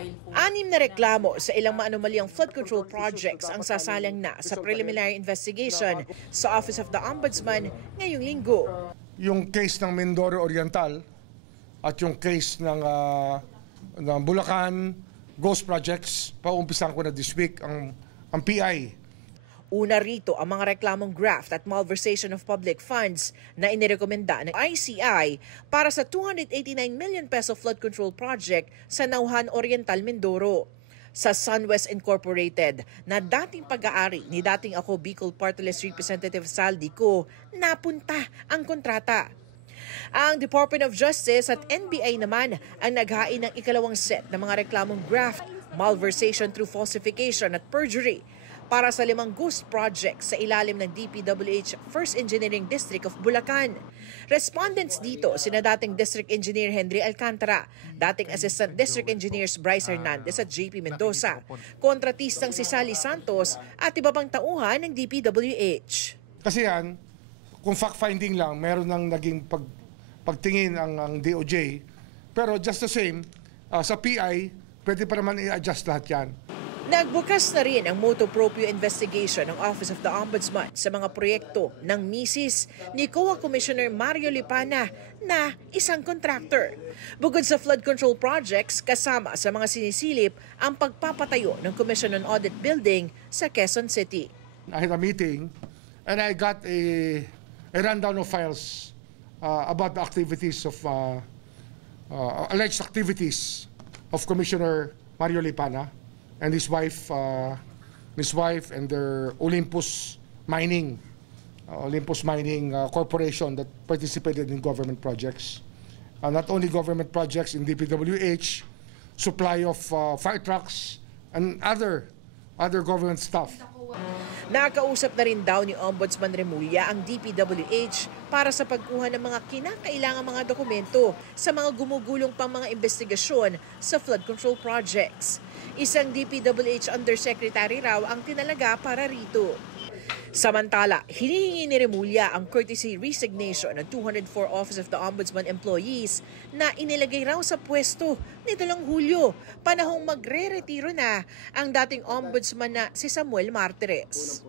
6 na reklamo sa ilang maanomalyang flood control projects ang sasalang na sa preliminary investigation sa Office of the Ombudsman ngayong linggo. Yung case ng Mindoro Oriental at yung case ng Bulacan Ghost Projects, paumpisan ko na this week ang PI. Una rito ang mga reklamong graft at malversation of public funds na inirekomenda ng ICI para sa 289 million peso flood control project sa Nauhan Oriental, Mindoro. Sa SunWest Incorporated na dating pag-aari ni dating ako Bicol Party List Representative Saldi Co, napunta ang kontrata. Ang Department of Justice at NBI naman ang naghain ng ikalawang set ng mga reklamong graft, malversation through falsification at perjury para sa 5 ghost projects sa ilalim ng DPWH First Engineering District of Bulacan. Respondents dito sina dating District Engineer Henry Alcantara, dating Assistant District Engineers Bryce Hernandez at JP Mendoza, kontratistang si Sally Santos at iba pang tauhan ng DPWH. Kasi yan, kung fact-finding lang, meron nang naging pagtingin ang DOJ, pero just the same, sa PI, pwede pa naman i-adjust lahat yan. Nagbukas na rin ang motu proprio investigation ng Office of the Ombudsman sa mga proyekto ng misis ni COA Commissioner Mario Lipana na isang contractor. Bukod sa flood control projects, kasama sa mga sinisilip ang pagpapatayo ng Commission on Audit Building sa Quezon City. I had a meeting and I got a rundown of files about the activities of alleged activities of Commissioner Mario Lipana and his wife and their Olympus Mining Corporation that participated in government projects. Not only government projects in DPWH, supply of fire trucks and other government stuff. Nakausap na rin daw ni Ombudsman Remulla ang DPWH para sa pagkuha ng mga kinakailangang mga dokumento sa mga gumugulong pang mga investigasyon sa flood control projects. Isang DPWH Undersecretary raw ang tinalaga para rito. Samantala, hinihingi ni Remulla ang courtesy resignation ng 204 Office of the Ombudsman employees na inilagay raw sa pwesto nito lang Hulyo, panahong magre-retiro na ang dating ombudsman na si Samuel Martires.